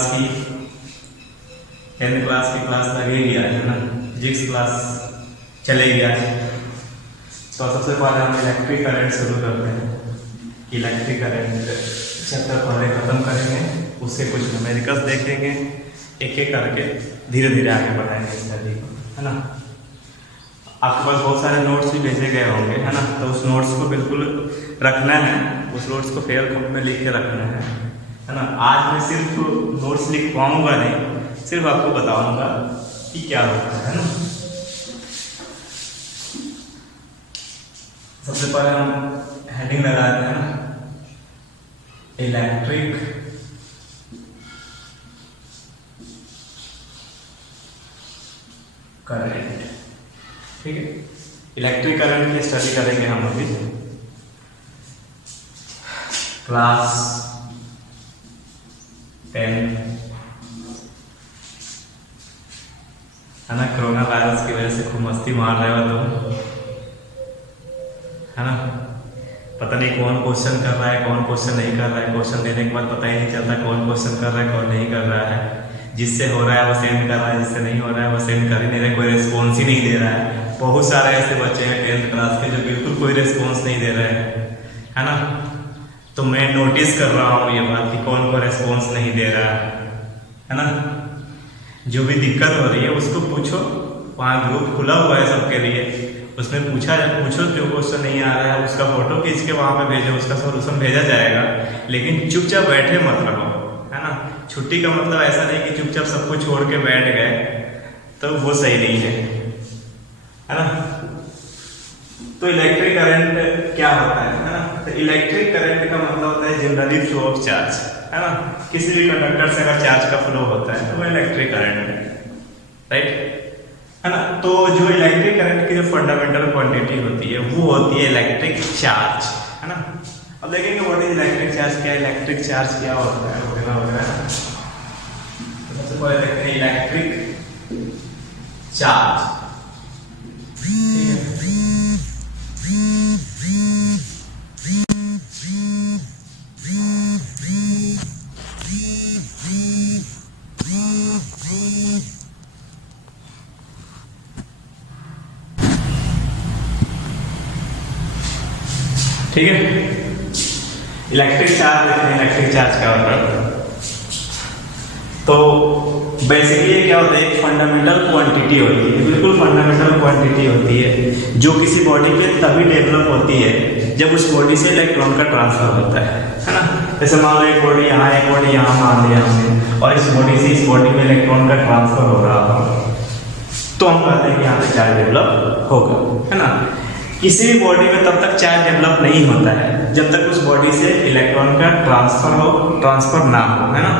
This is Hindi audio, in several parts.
क्लास की 10th क्लास की क्लास लगेगी आज, है ना। फिजिक्स क्लास चलेगी आज। तो सबसे पहले हम इलेक्ट्रिक करंट शुरू करते हैं। इलेक्ट्रिक करंट चैप्टर पहले ख़त्म करेंगे, उससे कुछ न्यूमेरिकल्स देखेंगे, एक एक करके धीरे धीरे आगे बढ़ाएंगे स्टडी को, है ना। आपके पास बहुत सारे नोट्स भी भेजे गए होंगे, है ना। तो उस नोट्स को बिल्कुल रखना है, उस नोट्स को फेयर कप में लिख के रखना है ना। आज मैं सिर्फ नोट्स लिख पाऊंगा नहीं, सिर्फ आपको बताऊंगा कि क्या होता है ना। सबसे पहले हम हेडिंग लगाते हैं ना, इलेक्ट्रिक करंट। ठीक है, इलेक्ट्रिक करंट की स्टडी करेंगे हम अभी। क्लास 10 है ना। कोरोना वायरस की वजह से खूब मस्ती मार रहे हो तुम, है ना। पता नहीं कौन क्वेश्चन कर रहा है, कौन क्वेश्चन नहीं कर रहा है। क्वेश्चन देने के बाद पता ही नहीं चलता कौन क्वेश्चन कर रहा है, कौन नहीं कर रहा है। जिससे हो रहा है वो सेंड कर रहा है, जिससे नहीं हो रहा है वो सेंड कर ही नहीं रहा, कोई रिस्पॉन्स ही नहीं दे रहा है। बहुत सारे ऐसे बच्चे हैं 10th क्लास के जो बिल्कुल कोई रिस्पॉन्स नहीं दे रहे हैं, है ना। तो मैं नोटिस कर रहा हूँ ये बात कि कौन को रिस्पॉन्स नहीं दे रहा है ना। जो भी दिक्कत हो रही है उसको पूछो, वहाँ ग्रुप खुला हुआ है सबके लिए, उसमें पूछो जो क्वेश्चन नहीं आ रहा है उसका फोटो खींच के वहाँ पे भेजो, उसका सॉल्यूशन भेजा जाएगा। लेकिन चुपचाप बैठे मत रहो, है ना। छुट्टी का मतलब ऐसा नहीं कि चुपचाप सब कुछ छोड़ के बैठ गए, तो वो सही नहीं है ना। तो इलेक्ट्रिक करंट क्या होता है ना। तो इलेक्ट्रिक करंट का मतलब होता है जनरली फ्लो ऑफ चार्ज, है ना। किसी भी कंडक्टर से अगर चार्ज का फ्लो होता है तो वो इलेक्ट्रिक करंट है, राइट, है ना। तो जो इलेक्ट्रिक करंट की जो फंडामेंटल क्वांटिटी होती है वो होती है इलेक्ट्रिक चार्ज, है ना। अब देखेंगे व्हाट इज इलेक्ट्रिक चार्ज, क्या इलेक्ट्रिक चार्ज क्या होता है वगैरह वगैरह। सबसे पहले देखते हैं इलेक्ट्रिक चार्ज। ठीक है, इलेक्ट्रिक चार्ज देखते हैं इलेक्ट्रिक चार्ज क्या होता है। तो बेसिकली क्या होता है, एक फंडामेंटल क्वांटिटी होती है, बिल्कुल फंडामेंटल क्वांटिटी होती है जो किसी बॉडी पे तभी डेवलप होती है जब उस बॉडी से इलेक्ट्रॉन का ट्रांसफर होता है ना। जैसे मान लो एक बॉडी यहाँ, एक बॉडी यहाँ मान लिया हमने, और इस बॉडी से इस बॉडी में इलेक्ट्रॉन का ट्रांसफर हो रहा हो, तो हम कहते हैं कि यहाँ पे चार्ज डेवलप होगा, है ना। किसी भी बॉडी में तब तक चार्ज डेवलप नहीं होता है जब तक उस बॉडी से इलेक्ट्रॉन का ट्रांसफर ना हो, है ना।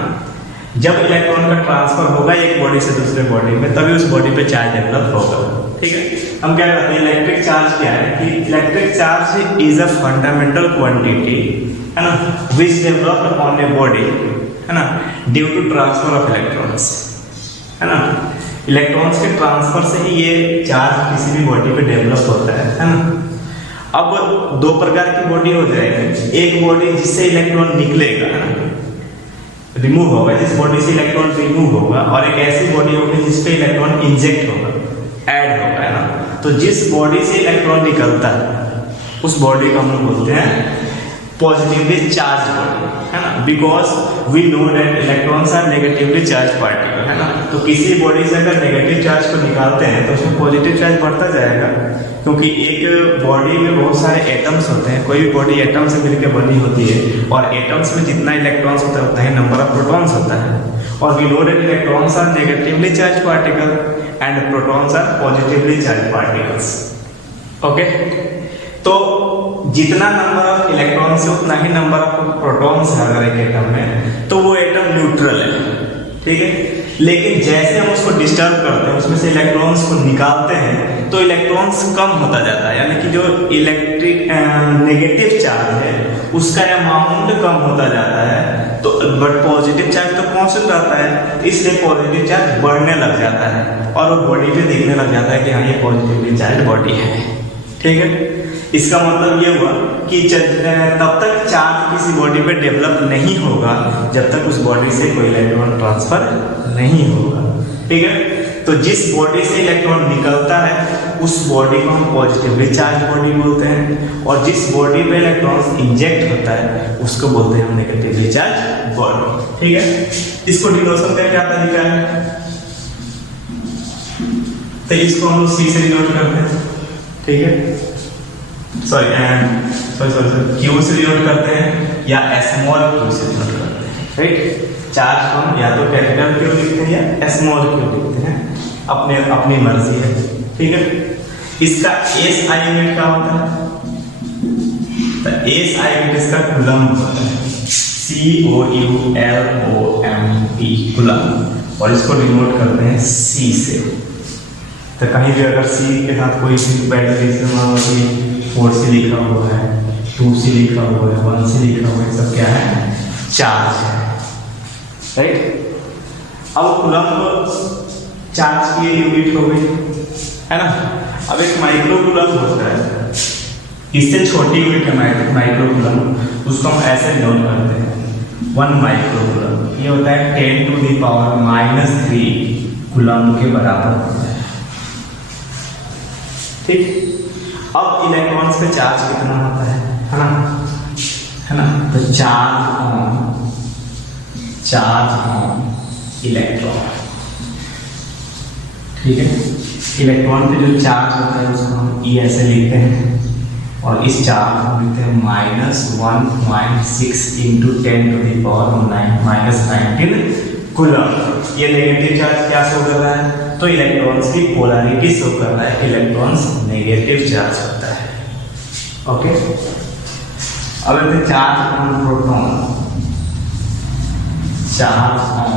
जब इलेक्ट्रॉन का ट्रांसफर होगा एक बॉडी से दूसरे बॉडी में, तभी उस बॉडी पे चार्ज डेवलप होगा। ठीक है, हम क्या कहते हैं इलेक्ट्रिक चार्ज क्या है कि electric charge is a fundamental quantity, है ना, which developed on a body, है ना, due to transfer of electrons, है ना। इलेक्ट्रॉन्स के ट्रांसफर से ही ये चार्ज किसी भी बॉडी पे डेवलप होता है ना। अब दो प्रकार की बॉडी हो जाएगी, एक बॉडी जिससे इलेक्ट्रॉन निकलेगा, है ना, रिमूव होगा, जिस बॉडी से इलेक्ट्रॉन रिमूव होगा, और एक ऐसी बॉडी होगी जिसपे इलेक्ट्रॉन इंजेक्ट होगा, ऐड होगा, है ना। तो जिस बॉडी से इलेक्ट्रॉन निकलता है उस बॉडी को हम लोग बोलते हैं पॉजिटिवली चार्ज बॉडी, है ना, because we know that electrons are negatively charge particle, है ना। तो किसी बॉडी से अगर नेगेटिव चार्ज को निकालते हैं तो उसमें पॉजिटिव चार्ज बढ़ता जाएगा, क्योंकि एक बॉडी में बहुत सारे एटम्स होते हैं, कोई भी बॉडी एटम से मिलकर बनी होती है, और एटम्स में जितना इलेक्ट्रॉन्स होता है उतना ही नंबर ऑफ प्रोटॉन्स होता है। और we know that electrons are negatively charge particle and protons are positively charge particles. Okay, तो जितना नंबर ऑफ इलेक्ट्रॉन्स है उतना ही नंबर ऑफ प्रोटॉन्स है अगर एक एटम में, तो वो एटम न्यूट्रल है, ठीक है। लेकिन जैसे हम उसको डिस्टर्ब करते हैं, उसमें से इलेक्ट्रॉन्स को निकालते हैं, तो इलेक्ट्रॉन्स कम होता जाता है, यानी कि जो इलेक्ट्रिक नेगेटिव चार्ज है उसका अमाउंट कम होता जाता है। तो बट पॉजिटिव चार्ज तो कांस्टेंट रहता है, इसलिए पॉजिटिव चार्ज बढ़ने लग जाता है और वो बॉडी पे दिखने लग जाता है कि हाँ ये पॉजिटिवली चार्ज बॉडी है। ठीक है, इसका मतलब ये हुआ कि तब तक चार्ज किसी बॉडी पे डेवलप नहीं होगा जब तक उस बॉडी से कोई इलेक्ट्रॉन ट्रांसफर नहीं होगा। ठीक है, तो जिस बॉडी से इलेक्ट्रॉन निकलता है उस बॉडी को हम पॉजिटिवली चार्ज बॉडी बोलते हैं, और जिस बॉडी पे इलेक्ट्रॉन इंजेक्ट होता है उसको बोलते हैं हम नेगेटिवली चार्ज बॉडी। ठीक है, इसको डिनोशन करके आता दिखा है, तो इसको हम लोग सी से डिनोट करते हैं। ठीक है, सॉरी क्यू से डिनोट करते हैं या स्मॉल क्यू से डिनोट करते हैं। राइट, चार्ज को हम या तो कैपिटल क्यू लिखते हैं या स्मॉल क्यू लिखते हैं, अपनी मर्जी है। ठीक है, इसका एस आई यूनिट क्या होता है? तो एस आई यूनिट इसका कूलम्ब होता है, COULOMB कूलम्ब, और इसको डिनोट करते हैं सी से। तो कहीं भी अगर सी के साथ कोई बैटरी 4C लिखा हुआ है, 2C लिखा हुआ है, 1C लिखा हुआ है, सब क्या है? चार्ज है। राइट, अब कूलम्ब चार्ज की यूनिट हो गई है ना। अब एक माइक्रो कूलम्ब होता है, इससे छोटी यूनिट है माइक्रो कूलम्ब, उसको हम ऐसे नोट करते हैं 1 माइक्रो कूलम्ब। ये होता है 10⁻³ कूलम्ब के बराबर होता है। ठीक, अब इलेक्ट्रॉन्स पे चार्ज कितना होता है ना, है ना। तो चार्ज ऑन इलेक्ट्रॉन। ठीक है, इलेक्ट्रॉन पे जो चार्ज होता है उसको हम ई ऐसे लिखते हैं, और इस चार्ज को लिखते हैं -1.6 × 10⁻⁻19 कूलम्ब। ये नेगेटिव चार्ज क्या शो कर रहा है? तो इलेक्ट्रॉन्स की पोलैरिटी शो कर रहा है, इलेक्ट्रॉन्स नेगेटिव चार्ज होता है। ओके, अब charge on proton, charge on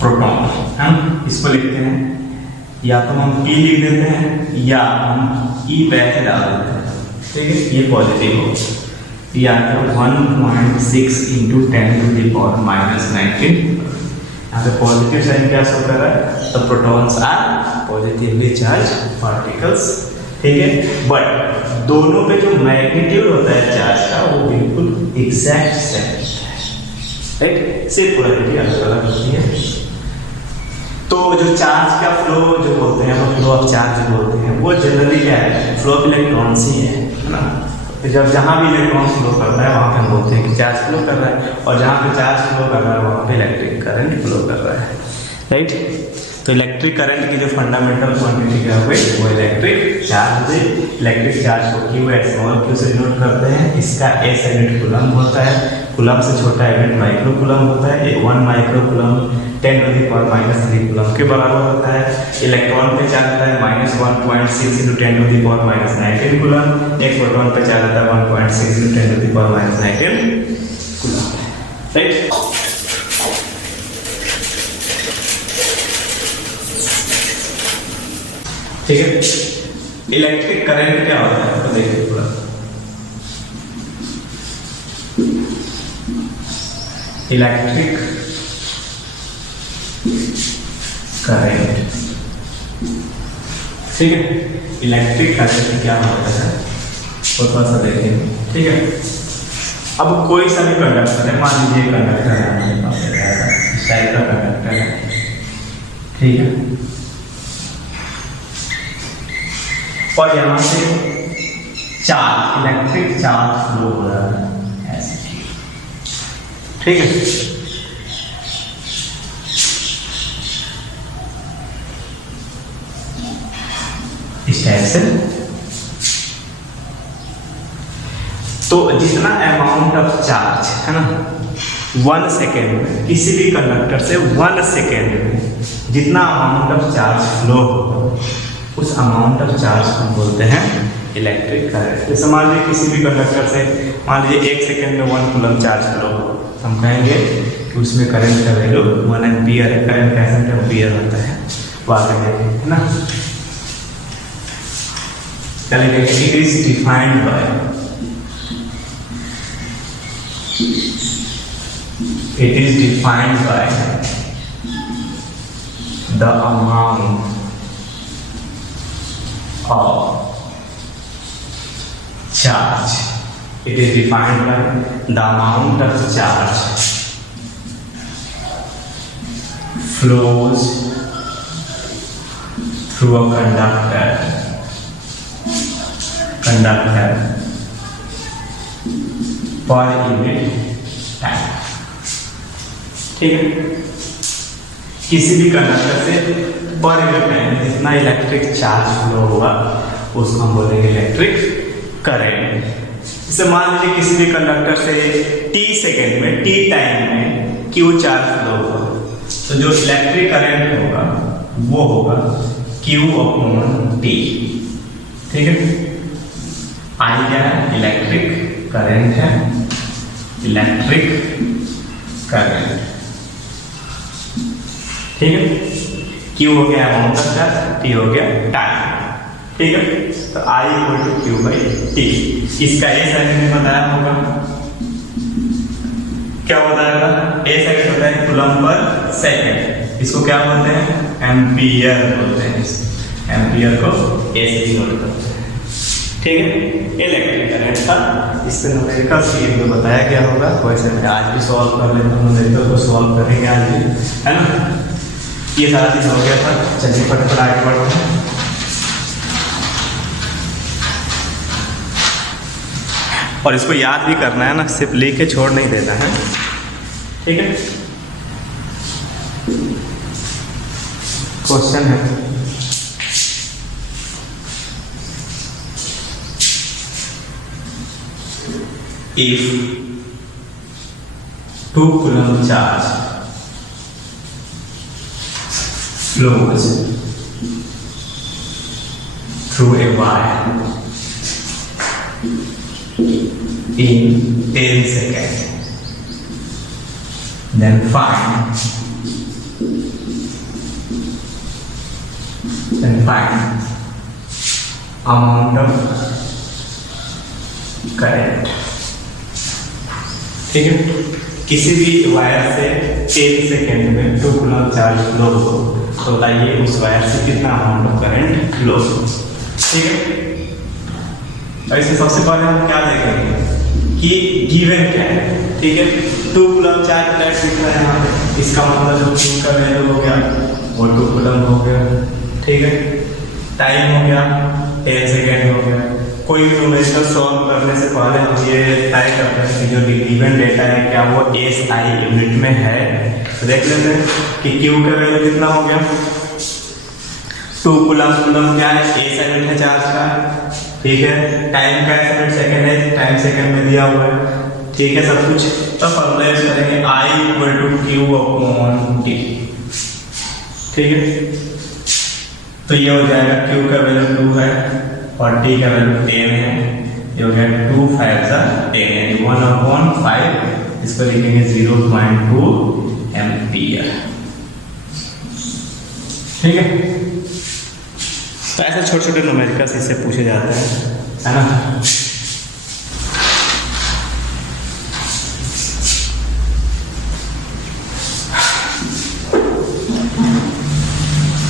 proton हम इसको लिखते हैं, या तो हम P लिख देते हैं या हम E बैक डाल देते हैं। ठीक है, ये पॉजिटिव हो, या तो 1.6 × 10⁻⁻19। यहाँ पे पॉजिटिव साइन क्या शो कर रहा है? तो protons are positively charge particles. ठीक है, बट दोनों पे जो मैग्नीट्यूड होता है चार्ज का वो बिल्कुल एग्जैक्ट सेम है। राइट, सिर्फ पोलैरिटी अलग अलग होती है। तो जो चार्ज का फ्लो जो बोलते हैं, वो फ्लो ऑफ चार्ज बोलते हैं, वो जनरली क्या है? फ्लो ऑफ इलेक्ट्रॉन्स ही है ना। जब जहाँ भी इलेक्ट्रॉन फ्लो कर रहा है वहाँ पे हम बोलते हैं कि चार्ज फ्लो कर रहा है, और जहाँ पे चार्ज फ्लो कर रहा है वहाँ पे इलेक्ट्रिक करंट फ्लो कर रहा है। राइट, तो इलेक्ट्रिक करंट की जो फंडामेंटल क्वांटिटी क्या हुई वो इलेक्ट्रिक चार्ज हुई। इलेक्ट्रिक चार्ज को क्यू स्मॉल क्यू से डिनोट करते हैं, इसका एस यूनिट कूलम्ब होता है, कूलम्ब से छोटा यूनिट माइक्रो कूलम्ब होता है। 1 माइक्रो कूलम्ब 10⁻³ कूलम्ब के बराबर होता है। इलेक्ट्रॉन पे चार्ज होता है -1.6 × 10⁻⁻19 कूलम्ब, एक प्रोटॉन पे चार्ज होता है 1.6 × 10⁻⁻19 कूलम्ब। राइट, ठीक है, इलेक्ट्रिक करंट क्या होता है तो देखिए पूरा। इलेक्ट्रिक करंट, ठीक है, इलेक्ट्रिक करंट क्या होता है वो थोड़ा सा देखेंगे। ठीक है, अब कोई सा भी कंडक्टर है, मान लीजिए कंडक्टर है, इस टाइप का कंडक्टर है। ठीक है, और यहाँ से चार्ज, इलेक्ट्रिक चार्ज फ्लो हो रहा है ऐसे। ठीक है, इस टाइप से। तो जितना अमाउंट ऑफ चार्ज है ना 1 सेकेंड में, किसी भी कंडक्टर से 1 सेकेंड में जितना अमाउंट ऑफ चार्ज फ्लो होगा उस अमाउंट ऑफ चार्ज हम बोलते हैं इलेक्ट्रिक करंट। जैसे मान लीजिए किसी भी कंडक्टर से मान लीजिए 1 सेकेंड में 1 कूलम्ब चार्ज फ्लो हो, हम कहेंगे कि उसमें करंट का वैल्यू 1 एम्पियर है। करंट कैसे एम्पियर होता है वाकई है ना। चलिए, it is defined by, it is defined by the amount of charge. It is defined by the amount of charge flows through a conductor per unit time. ठीक है, किसी भी कंडक्टर से पर यूनिट टाइम जितना इलेक्ट्रिक चार्ज फ्लो होगा उसको हम बोलेंगे इलेक्ट्रिक करंट। इसे मान लीजिए किसी भी कंडक्टर से t सेकेंड में t टाइम में q चार्ज फ्लो होगा, तो जो इलेक्ट्रिक करंट होगा वो होगा q अपॉन t। ठीक है, I क्या है, इलेक्ट्रिक करंट है, इलेक्ट्रिक करंट। ठीक है, Q हो गया अमाउंट ऑफ चार्ज, T हो गया टाइम। ठीक है, तो I equal to Q by T। इसका A सेकंड में बताया होगा, क्या बताएगा, A सेकंड होता है कूलम पर सेकंड, इसको क्या बोलते हैं, एम्पियर बोलते हैं। एम्पियर को A से डिनोट करते हैं। ठीक है, इलेक्ट्रिक करंट था, इससे न्यूमेरिकल सीरीज में बताया गया होगा। वैसे मैं आज भी सॉल्व कर लेता हूँ, न्यूमेरिकल को सॉल्व करेंगे आज भी, है ना। ये सारा चीज हो गया था, चलिए फटाफट आगे बढ़ते हैं। और इसको याद भी करना है ना, सिर्फ लिख के छोड़ नहीं देना है। ठीक है, क्वेश्चन है, if 2 coulomb charge flows through a wire in 10 seconds, then find amount of current। ठीक है, किसी भी वायर से 10 सेकेंड में 2 कूलम चार्ज फ्लो हो, तो बताइए उस वायर से कितना अमाउंट ऑफ करंट फ्लो हो। ठीक है, ऐसे सबसे पहले हम क्या देखेंगे कि गिवन क्या है। ठीक है, 2 कूलम चार्ज लाइट दिख रहा है यहाँ पे, इसका मतलब जो Q का वैल्यू हो गया वो 2 कूलम हो गया। ठीक है, टाइम हो गया 10 सेकेंड हो गया। कोई भी न्यूमेरिकल सॉल्व करने से पहले हम ये तय करते हैं कि जो गिवन डेटा है क्या वो SI यूनिट में है। तो देख लेते हैं कि Q का वैल्यू कितना हो गया, 2 कूलम। कूलम क्या है, SI यूनिट है चार्ज का। ठीक है, टाइम का यूनिट सेकंड है, टाइम सेकंड में दिया हुआ है। ठीक है, सब कुछ तो फॉर्मूला यूज करेंगे I equal to Q upon T। ठीक है, तो ये हो जाएगा Q का वैल्यू 2 है और T का वैल्यू 10 है। ये हो गया 2 5 10 यानी 1/5, इसको लिखेंगे 0.2 एम्पियर। ठीक है, तो ऐसे छोटे छोटे न्यूमेरिकल्स इससे पूछे जाते हैं, है ना।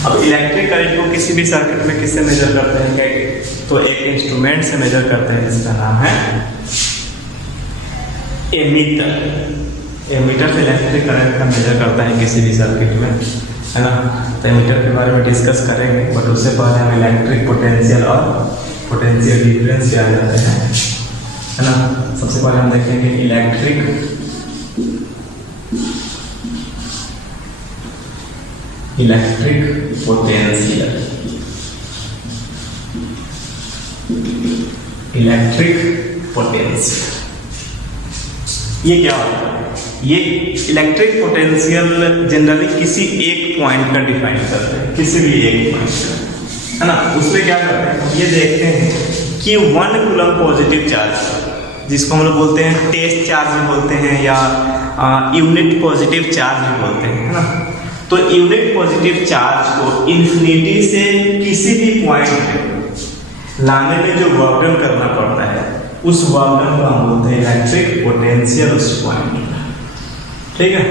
अब इलेक्ट्रिक करंट को किसी भी सर्किट में किससे मेजर करते हैं, क्या तो एक इंस्ट्रूमेंट से मेजर करते हैं जिसका नाम है एमीटर। एमीटर से इलेक्ट्रिक करंट का मेजर करता है किसी भी सर्किट में, है ना। तो एमीटर के बारे में डिस्कस करेंगे, बट उससे पहले हम इलेक्ट्रिक पोटेंशियल और पोटेंशियल डिफरेंस क्या जाते हैं, है ना। सबसे पहले हम देखेंगे इलेक्ट्रिक पोटेंशियल। इलेक्ट्रिक पोटेंशियल ये क्या होता है, ये इलेक्ट्रिक पोटेंशियल जनरली किसी एक पॉइंट का डिफाइन करते हैं, किसी भी एक पॉइंट का, है ना। उसमें क्या करते हैं, ये देखते हैं कि 1 कूलम पॉजिटिव चार्ज, जिसको हम लोग बोलते हैं टेस्ट चार्ज भी बोलते हैं या यूनिट पॉजिटिव चार्ज भी बोलते हैं, है ना। तो यूनिट पॉजिटिव चार्ज को इन्फिनिटी से किसी भी पॉइंट पे लाने में जो वर्क डन करना पड़ता है उस वर्क डन को हम बोलते हैं इलेक्ट्रिक पोटेंशियल उस पॉइंट। ठीक है,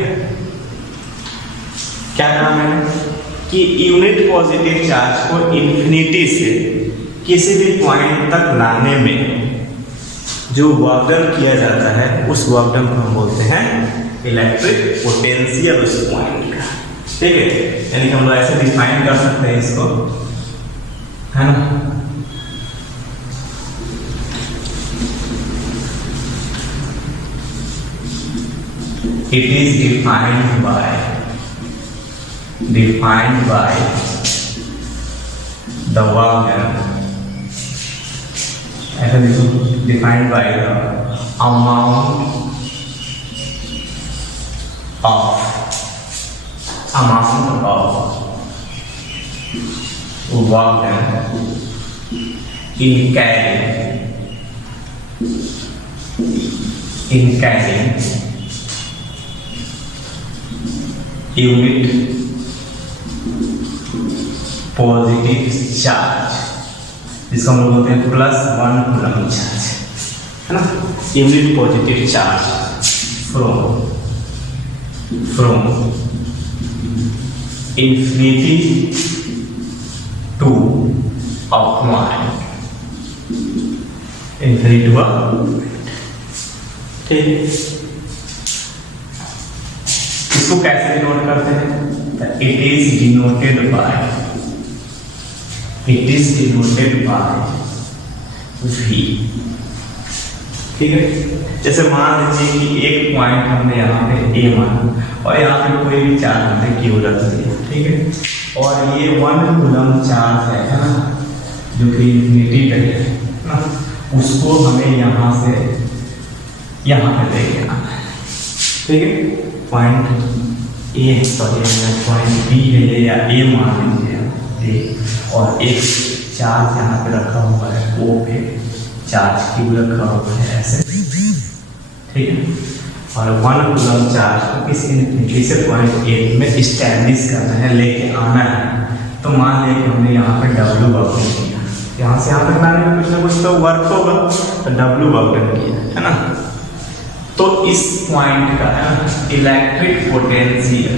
क्या कहा मैंने कि यूनिट पॉजिटिव चार्ज को इन्फिनिटी से किसी भी पॉइंट तक लाने में जो वर्क डन किया जाता है उस वर्क डन को हम बोलते हैं इलेक्ट्रिक पोटेंशियल उस पॉइंट का। ठीक है, यानी कि हम लोग ऐसे डिफाइन कर सकते हैं इसको, है ना। It is defined by the work done, ऐसा देखो, defined by the amount of work done in carrying unit positive charge, जिसको हम लोग बोलते हैं +1 कूलम चार्ज, है ना। Unit positive charge from infinity to a point, infinity to a, ठीक। इसको कैसे डिनोट करते हैं? It is denoted by V। ठीक है, जैसे मान लीजिए कि एक पॉइंट हमने यहाँ पे A माना और यहाँ पे कोई भी चार्ज हमने Q रख दिया, ठीक है, और ये 1 कूलम चार्ज है ना, जो कि इंफिनिटी पे है ना, उसको हमें यहाँ से यहाँ पे लेके आना है। ठीक है, point A, sorry point B है ये, या ए मान लीजिए, और एक चार्ज यहाँ पे रखा हुआ है, ओ पे चार्ज क्यू रखा हुआ है ऐसे, ठीक है, और 1 कूलम चार्ज को किसी इंफिनिटी से पॉइंट ए में इस्टेब्लिश करना है, लेके आना है। तो मान लिया कि हमने यहाँ पे W वर्क किया, यहाँ से यहाँ तक लाने में कुछ ना कुछ तो वर्क होगा, तो W वर्क किया, है ना। तो इस पॉइंट का electric potential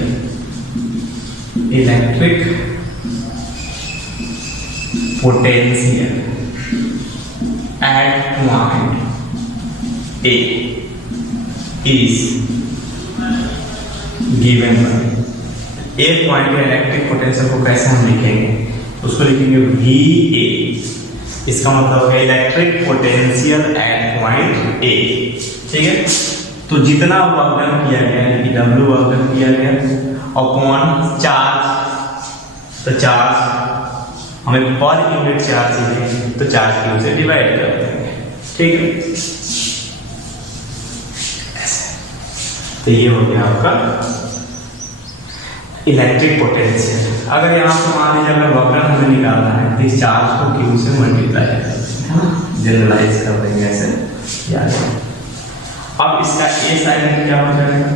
at point A is given by, एक पॉइंट के इलेक्ट्रिक पोटेंशियल को कैसे हम लिखेंगे? उसको लिखेंगे VA। इसका मतलब है electric potential at point A। ठीक है, तो जितना वर्क डन किया गया है, W वर्क डन किया गया अपॉन चार्ज, तो चार्ज हमें पर यूनिट चार्ज चाहिए, तो चार्ज क्यू से डिवाइड कर देंगे। ठीक है, तो ये हो गया आपका इलेक्ट्रिक पोटेंशियल। अगर यहाँ से मान लीजिए अगर वर्क डन हमें निकालना है, तो इस चार्ज को क्यू से मल्टीप्लाई कर देंगे, है ना, जनरलाइज कर देंगे ऐसे याद। अब इसका ए साइन में क्या हो जाएगा?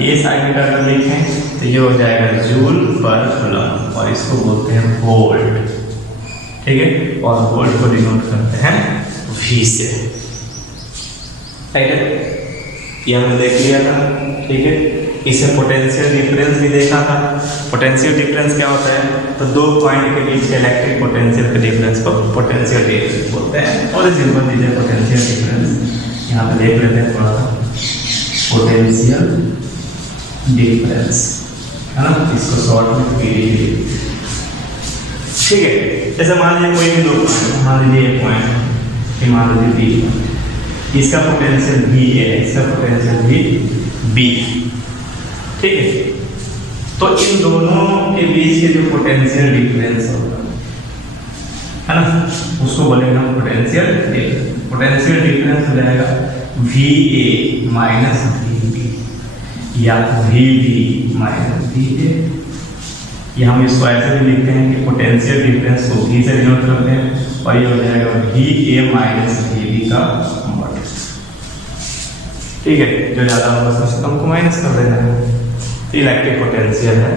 ए साइन में अगर देखें तो ये हो जाएगा जूल पर कूलम, और इसको बोलते हैं वोल्ट। ठीक है, और वोल्ट को डिनोट करते हैं V से। ठीक है, ये हमने देख लिया था। ठीक है, इसे पोटेंशियल डिफरेंस भी देखा था। पोटेंशियल डिफरेंस क्या होता है? तो दो पॉइंट के बीच के इलेक्ट्रिक पोटेंशियल के डिफरेंस को पोटेंशियल डिफरेंस बोलते हैं। और सिंपल चीज है पोटेंशियल डिफरेंस, यहाँ पे देख लेते हैं थोड़ा सा, पोटेंशियल डिफरेंस, है ना, इसको शॉर्ट में PDD। ठीक है, जैसे मान लीजिए कोई भी दो पॉइंट, मान लीजिए एक पॉइंट, मान लीजिए B, इसका पोटेंशियल V है, इसका पोटेंशियल B। ठीक है, तो इन दोनों के बीच के जो पोटेंशियल डिफरेंस होगा, है ना, उसको बोलेंगे हम पोटेंशियल डिफरेंस। पोटेंशियल डिफरेंस हो जाएगा VA माइनस VB या VB माइनस VA, या हम इसको ऐसे भी लिखते हैं कि पोटेंशियल डिफरेंस को V से डिनोट करते हैं, और ये हो जाएगा VA माइनस VB का मॉड। ठीक है, जो ज़्यादा होगा उसमें कम को माइनस कर देना है। इलेक्ट्रिक पोटेंशियल है,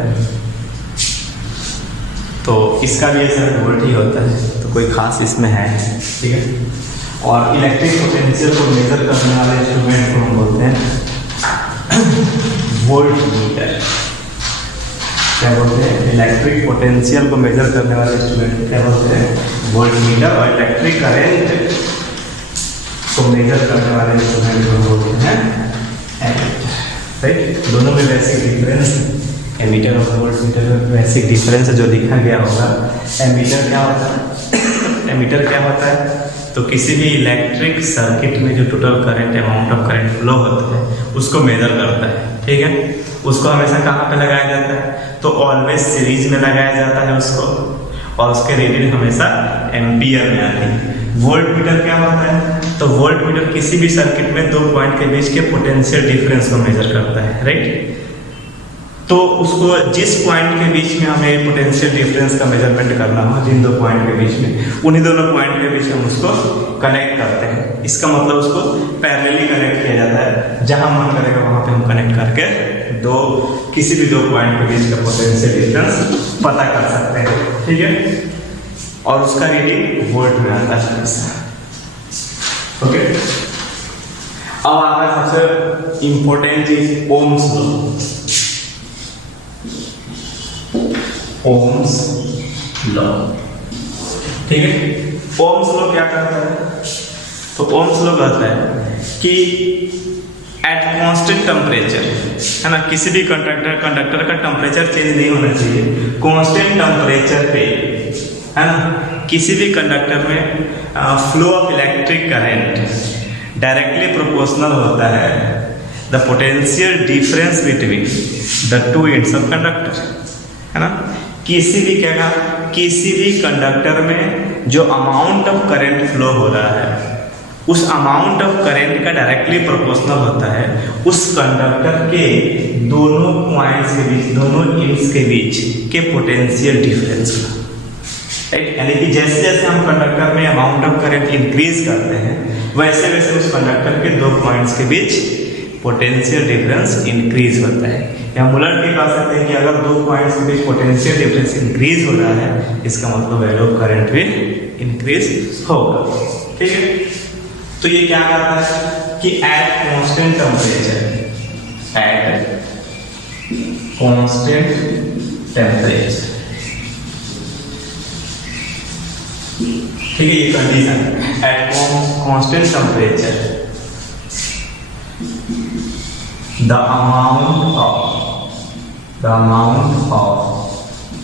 तो इसका भी ऐसा वोल्ट ही होता है, तो कोई खास इसमें है। ठीक है, और इलेक्ट्रिक पोटेंशियल को मेजर करने वाले इंस्ट्रूमेंट को हम बोलते हैं वोल्ट मीटर। क्या बोलते हैं? इलेक्ट्रिक पोटेंशियल को मेजर करने वाले इंस्ट्रूमेंट क्या बोलते हैं? Volt meter. और इलेक्ट्रिक करंट को मेजर करने वाले इंस्ट्रूमेंट को बोलते हैं एमीटर, राइट। दोनों में बेसिक डिफरेंस, एमीटर और वोल्टमीटर में बेसिक डिफरेंस जो लिखा गया होगा। एमीटर क्या होता है? एमीटर क्या होता है? तो किसी भी इलेक्ट्रिक सर्किट में जो total current, amount of current flow होता है उसको मेजर करता है, ठीक है। उसको हमेशा कहाँ पे लगाया जाता है? तो ऑलवेज सीरीज में लगाया जाता है उसको, और उसके रीडिंग हमेशा एम्पियर में आती है। वोल्टमीटर क्या होता है? तो वोल्टमीटर किसी भी सर्किट में दो पॉइंट के बीच के पोटेंशियल डिफरेंस को मेजर करता है, राइट। तो उसको जिस पॉइंट के बीच में हमें पोटेंशियल डिफरेंस का मेजरमेंट करना हो, जिन दो पॉइंट के बीच में, उन्हीं दोनों पॉइंट के बीच हम उसको कनेक्ट करते हैं। इसका मतलब उसको पैरेलली कनेक्ट किया जाता है, जहां मन करेगा वहां पे हम कनेक्ट करके किसी भी दो पॉइंट के बीच का पोटेंशियल डिफरेंस पता कर सकते हैं, ठीक है। और उसका रीडिंग वोल्ट में आता है, ओके। अब आता है सबसे इंपॉर्टेंट चीज, ओम्स लॉ। ओम्स लॉ, ठीक है। ओम्स लॉ क्या कहता है? तो ओम्स लॉ कहता है कि एट कांस्टेंट टेम्परेचर, है ना, किसी भी कंडक्टर का टेम्परेचर चेंज नहीं होना चाहिए। कांस्टेंट टेम्परेचर पे, है ना, किसी भी कंडक्टर में flow of electric current directly proportional होता है the potential difference between the two ends of conductor, है ना। किसी भी कंडक्टर में जो अमाउंट ऑफ करंट फ्लो हो रहा है, उस अमाउंट ऑफ करंट का डायरेक्टली प्रोपोर्शनल होता है उस कंडक्टर के दोनों पॉइंट्स के बीच, दोनों एंड्स के बीच के पोटेंशियल डिफरेंस का, राइट। यानी कि जैसे जैसे हम कंडक्टर में अमाउंट ऑफ करंट इंक्रीज करते हैं, वैसे वैसे उस कंडक्टर के दो पॉइंट्स के बीच पोटेंशियल डिफरेंस इंक्रीज होता है। या उलट भी कह सकते हैं कि अगर दो पॉइंट्स के बीच पोटेंशियल डिफरेंस इंक्रीज हो रहा है, इसका मतलब वैल्यू ऑफ करंट भी इंक्रीज होगा, ठीक है। तो ये क्या करता है कि एट कांस्टेंट टेम्परेचर, ठीक है, ये condition at constant temperature the amount of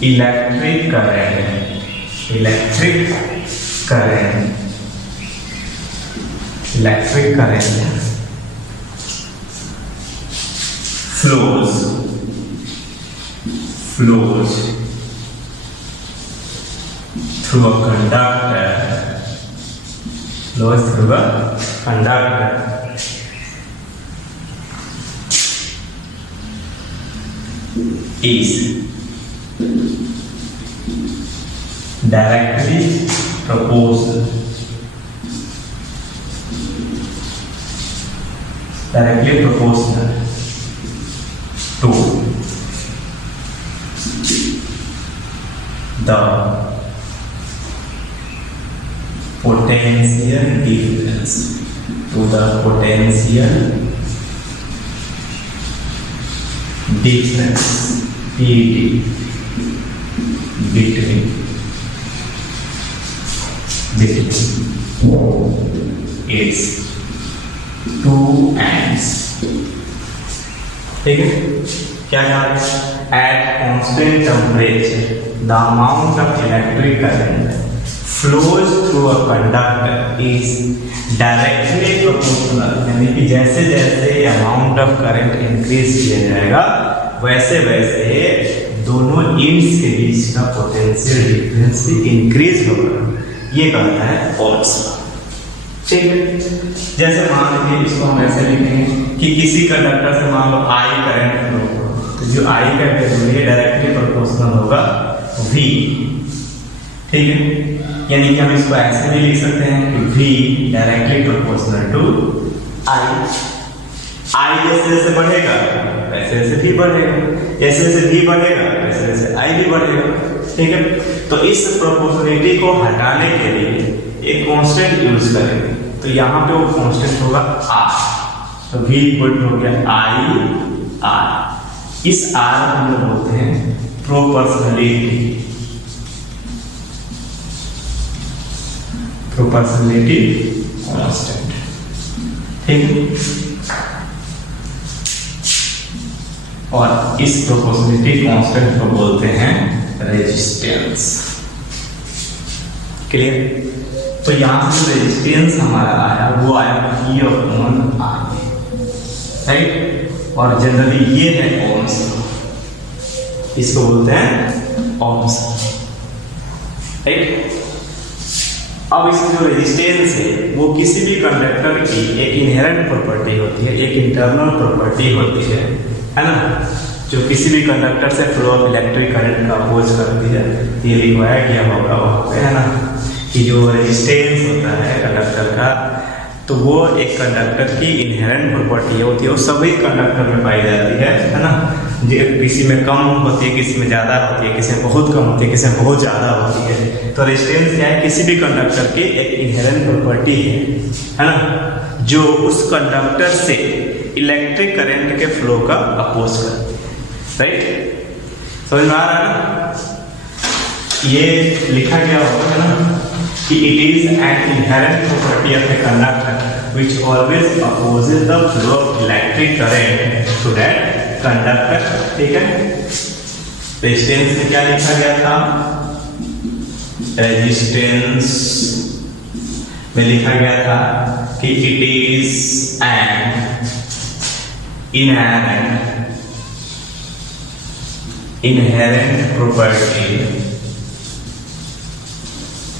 electric current flows through a conductor is directly proportional to the potential difference, PD between its two ends, ठीक है। क्या कहा? At constant temperature the amount of electric current flows through a conductor is directly proportional, यानी कि जैसे जैसे अमाउंट ऑफ करंट इंक्रीज किया जाएगा, वैसे वैसे दोनों एंड्स के बीच का पोटेंशियल डिफरेंस भी इंक्रीज होगा। ये कहता है ओम्स लॉ, ठीक है। जैसे मान लीजिए इसको हम ऐसे लिखेंगे कि किसी कंडक्टर से मान लो आई करंट फ्लो हो, तो जो आई का वैल्यू डायरेक्टली प्रोपोर्शनल होगा V, ठीक है। यानी कि हम इसको ऐसे भी लिख सकते हैं कि V directly proportional to I। I जैसे जैसे बढ़ेगा वैसे वैसे V बढ़ेगा, जैसे जैसे V बढ़ेगा वैसे वैसे I भी बढ़ेगा, ठीक है। तो इस प्रोपोर्शनलिटी को हटाने के लिए एक कांस्टेंट यूज करेंगे, तो यहाँ पे वो कांस्टेंट होगा R, तो V इक्वल हो गया I R। इस R को हम लोग बोलते हैं प्रोपोर्शनलिटी कांस्टेंट, ठीक है, और इस प्रोपोर्शनलिटी कांस्टेंट को बोलते हैं रेजिस्टेंस। क्लियर? तो यहां से जो रेजिस्टेंस हमारा आया वो आया V अपॉन R, राइट, और जनरली ये है ओम्स, इसको बोलते हैं ओम्स, राइट। अब इसकी जो रेजिस्टेंस है वो किसी भी कंडक्टर की एक इनहेरेंट प्रॉपर्टी होती है, एक इंटरनल प्रॉपर्टी होती है ना, जो किसी भी कंडक्टर से फ्लो ऑफ इलेक्ट्रिक करंट का अपोज करती है। ये लिखवाया गया होगा वहाँ पे, है ना, कि जो रेजिस्टेंस होता है कंडक्टर का, तो वो एक कंडक्टर की इनहेरेंट प्रॉपर्टी होती है, वो सभी कंडक्टर में पाई जाती है ना। किसी में कम होती है, किसी में ज़्यादा होती है, किसी में बहुत कम होती है, किसी में बहुत ज़्यादा होती है। तो रेजिस्टेंस क्या है? किसी भी कंडक्टर की एक इनहेरेंट प्रॉपर्टी है ना, जो उस कंडक्टर से इलेक्ट्रिक करंट के फ्लो का अपोज करती है, राइट। समझ में आ रहा है ना? ये लिखा गया होगा है ना कि it is an inherent property of a conductor which always opposes the flow of electric current to that conductor। ठीक है, रेजिस्टेंस में क्या लिखा गया था? रेजिस्टेंस में लिखा गया था कि it is an inherent property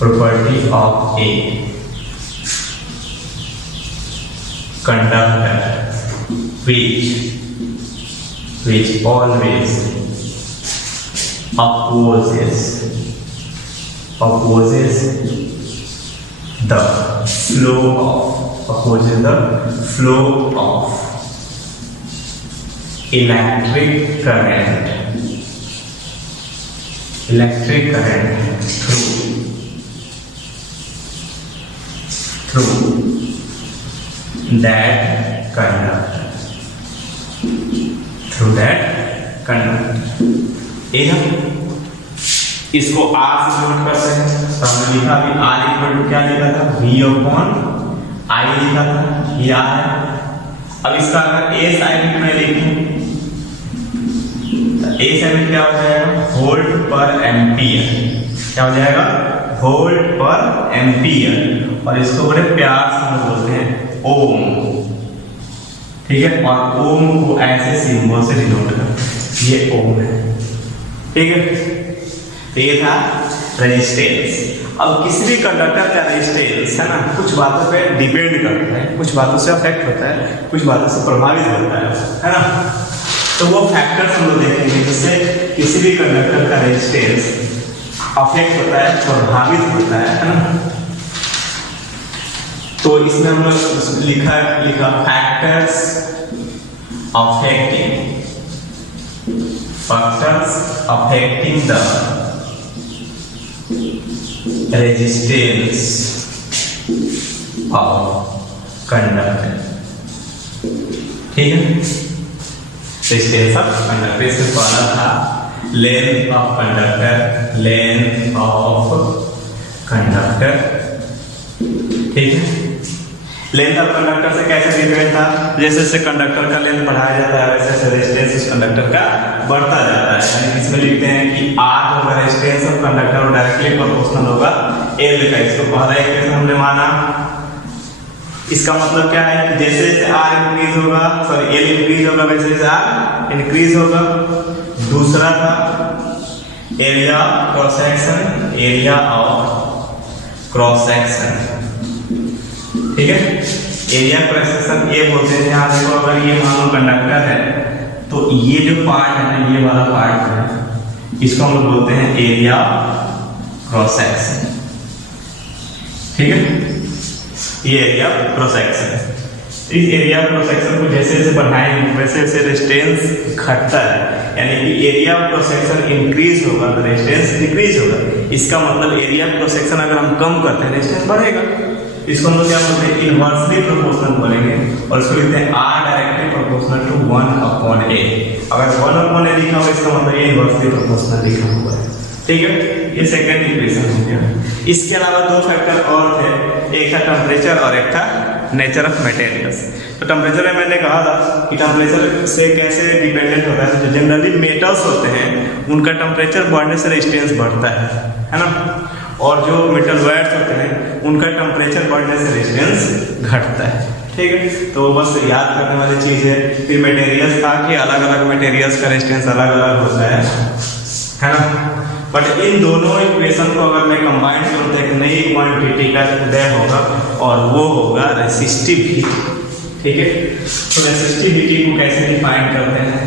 of a conductor which always opposes the flow of electric current through that conductor। ठीक है, इसको R से नोट करते हैं। तो हमने लिखा कि R इक्वल टू क्या लिखा था? V अपॉन I लिखा था, ये R है। अब इसका अगर A साइन में लिखूं तो A साइन क्या हो जाएगा? वोल्ट पर एम्पियर। क्या हो जाएगा? वोल्ट पर एम्पियर, और इसको बड़े प्यार से हम बोलते हैं ओम। ठीक है, और ओम को ऐसे सिंबल से डिनोट करते हैं, ये ओम है। ठीक है, तो ये था रेजिस्टेंस। अब किसी भी कंडक्टर का रेजिस्टेंस है ना, कुछ बातों पे डिपेंड करता है, कुछ बातों से अफेक्ट होता है, कुछ बातों से प्रभावित होता है ना। तो वो फैक्टर्स हम लोग देखेंगे जिससे किसी भी कंडक्टर का रेजिस्टेंस अफेक्ट होता है, प्रभावित होता है ना। तो इसमें हम लोग लिखा factors affecting the resistance of conductor। ठीक है, रेजिस्टेंस ऑफ कंडक्टर, इससे पहला था लेंथ ऑफ कंडक्टर। ठीक है, लेंथ ऑफ कंडक्टर से कैसे डिफरेंट था? जैसे जैसे कंडक्टर का लेंथ बढ़ाया जाता है वैसे वैसे रेजिस्टेंस उस कंडक्टर का बढ़ता जाता है। यानी इसमें लिखते हैं कि R होगा रेजिस्टेंस ऑफ कंडक्टर और डायरेक्टली प्रोपोर्शनल होगा L का। इसको पहला इक्वेशन हमने माना। इसका मतलब क्या है कि जैसे जैसे R इंक्रीज होगा, सॉरी L इंक्रीज होगा, वैसे वैसे R इंक्रीज होगा। दूसरा था एरिया ऑफ क्रॉस सेक्शन। ठीक है, एरिया क्रॉस सेक्शन ये बोलते हैं। यहाँ देखो, अगर ये मान लो कंडक्टर है तो ये जो पार्ट है ना, ये वाला पार्ट है, इसको हम लोग बोलते हैं एरिया क्रॉस सेक्शन। ठीक है, ये एरिया क्रॉस सेक्शन। इस एरिया क्रॉस सेक्शन को जैसे जैसे बढ़ाएंगे वैसे वैसे रेजिस्टेंस घटता है। यानी कि एरिया क्रॉस सेक्शन इंक्रीज होगा तो रेजिस्टेंस डिक्रीज होगा। इसका मतलब एरिया क्रॉस सेक्शन अगर हम कम करते हैं रेजिस्टेंस बढ़ेगा। इसको हम लोग क्या बोलते हैं? इनवर्सली प्रोपोर्शनल बोलेंगे, और इसको लिखते हैं R directly proportional to 1/A। अगर 1/A लिखा हुआ इसका मतलब ये इनवर्सली प्रोपोर्शनल लिखा हुआ है। ठीक है, ये सेकंड इक्वेशन हो गया। इसके अलावा दो फैक्टर और थे, एक था टेम्परेचर और एक था नेचर ऑफ मटेरियल्स। तो टेम्परेचर में मैंने कहा था कि टेम्परेचर से कैसे डिपेंडेंट होता है। तो जनरली मेटल्स होते हैं उनका टेम्परेचर बढ़ने से रेजिस्टेंस बढ़ता है ना, और जो मेटल वायर्स होते हैं उनका टेम्परेचर बढ़ने से रेजिस्टेंस घटता है। ठीक है, तो बस याद करने वाली चीज़ है। फिर मटेरियल्स था कि अलग अलग मटेरियल्स का रेजिस्टेंस अलग अलग होता है ना। बट इन दोनों इक्वेशन को अगर मैं कंबाइन करूँ तो एक नई क्वांटिटी का उदय होगा और वो होगा रेसिस्टिविटी। ठीक है, तो रेसिस्टिविटी को कैसे डिफाइन करते हैं?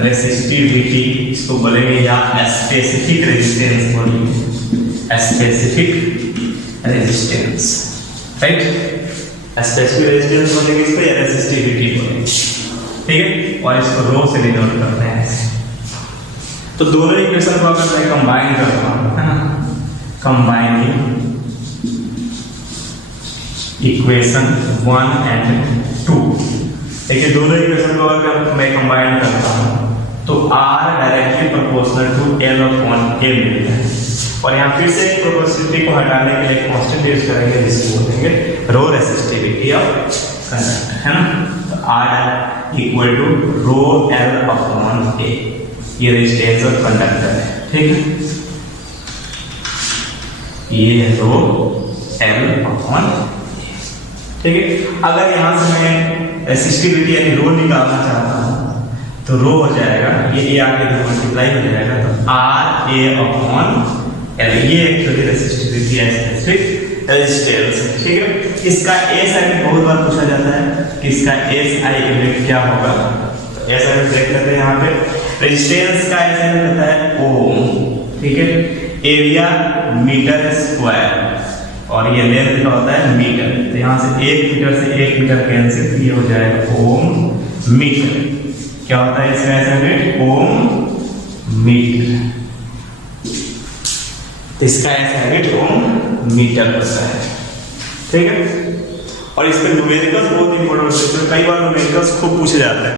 रेसिस्टिविटी इसको बोलेंगे या स्पेसिफिक रेजिस्टेंस बोलेंगे, specific resistance, right. Specific resistance बोलेंगे इसको या रेसिस्टिविटी बोलेंगे। ठीक है, और इसको रो से डिनोट करते हैं ऐसे। तो दोनों इक्वेशन को अगर मैं कंबाइन करता हूं, है ना, कंबाइनिंग इक्वेशन 1 एंड 2, देखिए दोनों इक्वेशन को अगर मैं कंबाइन करता हूं तो R directly proportional to L upon A मिलता है। और यहाँ फिर से प्रोपोर्शनलिटी को हटाने के लिए कांस्टेंट यूज करेंगे जिसको बोलेंगे रो रेसिस्टिविटी ऑफ कंडक्टर, है ना। तो R equal to rho L upon A, ये रेजिस्टेंस ऑफ कंडक्टर है। ठीक है, ये रो L अपॉन। ठीक है, अगर यहां से मैं रेसिस्टिविटी यानी रो निकालना चाहता हूं तो रो हो जाएगा ये आगे मल्टीप्लाई हो जाएगा तो R A अपॉन L, ये एक्चुअली रेसिस्टिविटी है, स्पेसिफिक रेजिस्टेंस। ठीक है, इसका SI में बहुत बार पूछा जाता है कि इसका SI यूनिट क्या होगा। तो SI में देख लेते हैं यहाँ पे। रेजिस्टेंस का SI यूनिट होता है ओम। ठीक है, एरिया मीटर स्क्वायर और ये लेंथ का होता है मीटर। तो यहाँ से 1 मीटर से 1 मीटर कैंसिल, ये हो जाएगा ओम मीटर। क्या होता है इसका SI यूनिट? ओम मीटर। तो इसका SI यूनिट ओम मीटर होता है। ठीक है, और इसमें न्यूमेरिकल्स बहुत इंपॉर्टेंट होते हैं, कई बार न्यूमेरिकल्स खूब पूछे जाते हैं।